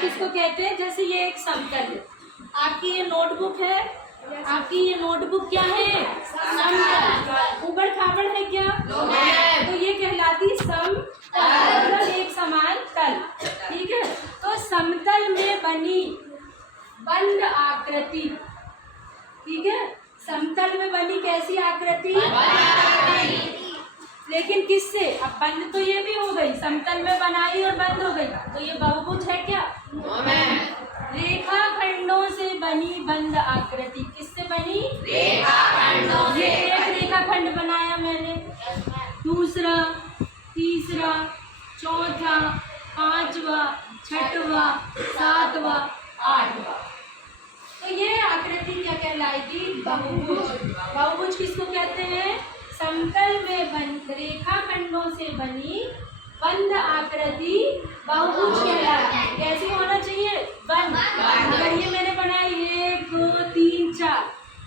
किसको कहते हैं? जैसे ये एक समतल है, आपकी ये नोटबुक है, आपकी ये नोटबुक क्या है? समतल। उबड़ खाबड़ है क्या? तो ये कहलाती समतल, मतलब एक समान तल। ठीक है, तो समतल में बनी बंद आकृति, ठीक है, समतल में बनी कैसी आकृति? लेकिन किससे? अब बंद तो ये भी हो गई, समतल में बनाई और बंद हो गई, तो ये बहुभुज है क्या? रेखाखंडों से बनी बंद आकृति। किससे बनी? रेखाखंडों से। ये एक रेखाखंड बनाया मैंने, दूसरा, तीसरा, चौथा, पांचवा, छठवा, सातवा, आठवा, तो ये आकृति क्या कहलाएगी? बहुभुज। बहुभुज किसको कहते हैं? समतल में बंद रेखाखंडों से बनी बंद आकृति बहुभुज कहलाती है। कैसी होना चाहिए? बंद। अगर ये मैंने बनाई 1 2 3 4,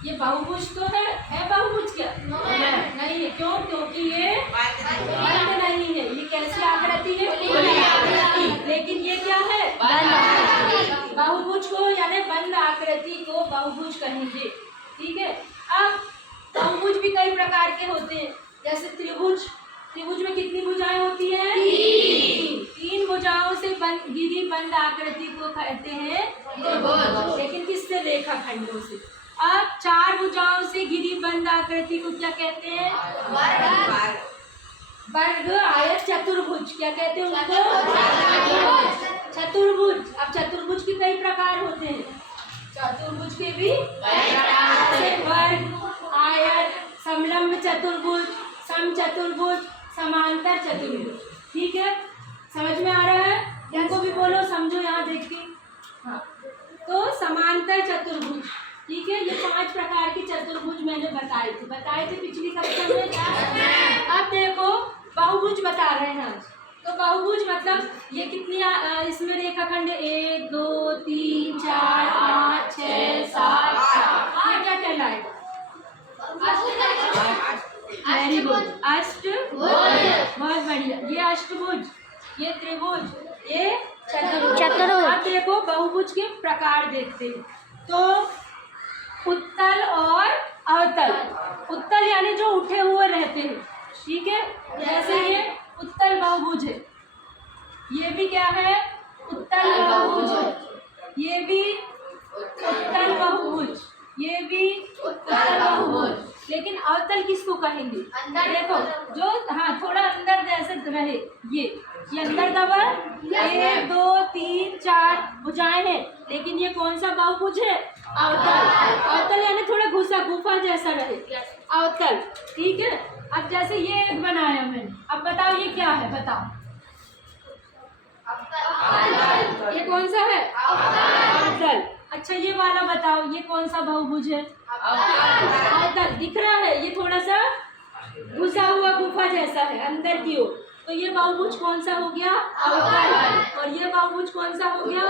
ये बहुभुज तो है बहुभुज क्या? नहीं है। क्यों? क्योंकि ये बंद नहीं है। ये कैसी आकृति है? खुली आकृति। लेकिन ये क्या है? बंद। बहुभुज को यानी बंद आकृति को बहुभुज कहेंगे। ठीक है, अब बहुभुज भी कई प्रकार के होते हैं, जैसे त्रिभुज। त्रिभुज में कितनी भुजाएं होती हैं? 3 भुजाओं से घिरी बंद आकृति को कहते हैं त्रिभुज। लेकिन किससे? रेखाखंडों से। अब 4 भुजाओं से घिरी बंद आकृति को क्या कहते हैं? वर्ग, आयत, चतुर्भुज। क्या कहते हैं उनको? चतुर्भुज। अब चतुर्भुज के कई प्रकार होते हैं, चतुर्भुज के भी वर्ग, आयत, समलंब चतुर्भुज, समचतुर्भुज, समांतर चतुर्भुज। ठीक है, समझ में आ रहा है? इनको भी बोलो, समझो यहाँ देख के। हाँ, तो समांतर चतुर्भुज। ठीक है, ये 5 प्रकार की चतुर्भुज मैंने बताए थे पिछली कक्षा में। अब देखो बहुभुज बता रहे हैं आज। तो बहुभुज मतलब ये कितनी इसमें रेखाखंड 1 2 3 4 5 6 7 8, क्या कहलाएगा? वेरी गुड, अष्टभुज। बहुत बढ़िया। ये अष्टभुज, ये त्रिभुज, ये चतुर्भुज। अब देखो बहुभुज के प्रकार देखते हैं। तो उत्तल और अवतल। उत्तल यानी जो उठे हुए रहते हैं। ठीक है, जैसे ये उत्तल बहुभुज है, ये भी क्या है? उत्तल बहुभुज है। ये भी उत्तल बहुभुज, ये भी उत्तल बहुभुज। लेकिन अवतल किसको कहेंगे? देखो जो थोड़ा अंदर जैसे रहे, ये अंदर दबा 1 2 3 4 भुजाएं हैं, लेकिन ये कौन सा बहुभुज है? अवतल। अवतल यानी थोड़ा घुसा गुफा जैसा रहे, अवतल। ठीक है, अब जैसे ये एक बनाया मैंने, अब बताओ ये क्या है? बताओ ये कौन सा है? अवतल। अच्छा ये वाला बताओ, ये कौन सा बहुभुज है? अवतल। दिख रहा है? ये थोड़ा सा घुसा हुआ गुफा जैसा है अंदर की ओर, तो ये बहुभुज कौन सा हो गया? अवतल। और ये बहुभुज कौन सा हो गया?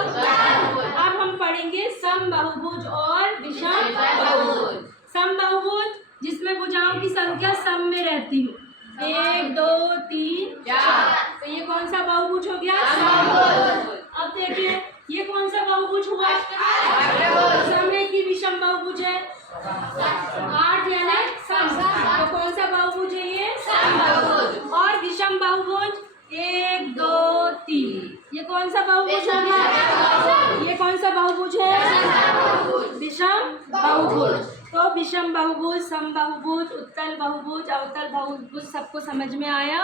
अब हम पढ़ेंगे समबाहुभुज और विषम बहुभुज। समबाहुभुज जिसमें भुजाओं की संख्या सम में रहती है, 1 2 3 4, तो ये कौन सा बहुभुज हो गया? समबाहुभुज। अब देखिए ये कौन सा बहुभुज हुआ? समय की विषम बहुभुज है, 8 यानी सम, तो कौन सा बहुभुज है? ये समबाहुभुज। और विषम बहुभुज 1 2 3, ये कौन सा बहुभुज हो गया? ये कौन सा बहुभुज है? विषम बहुभुज। तो विषम बहुभुज, समबाहुभुज, उत्तल बहुभुज, अवतल बहुभुज सबको समझ में आया?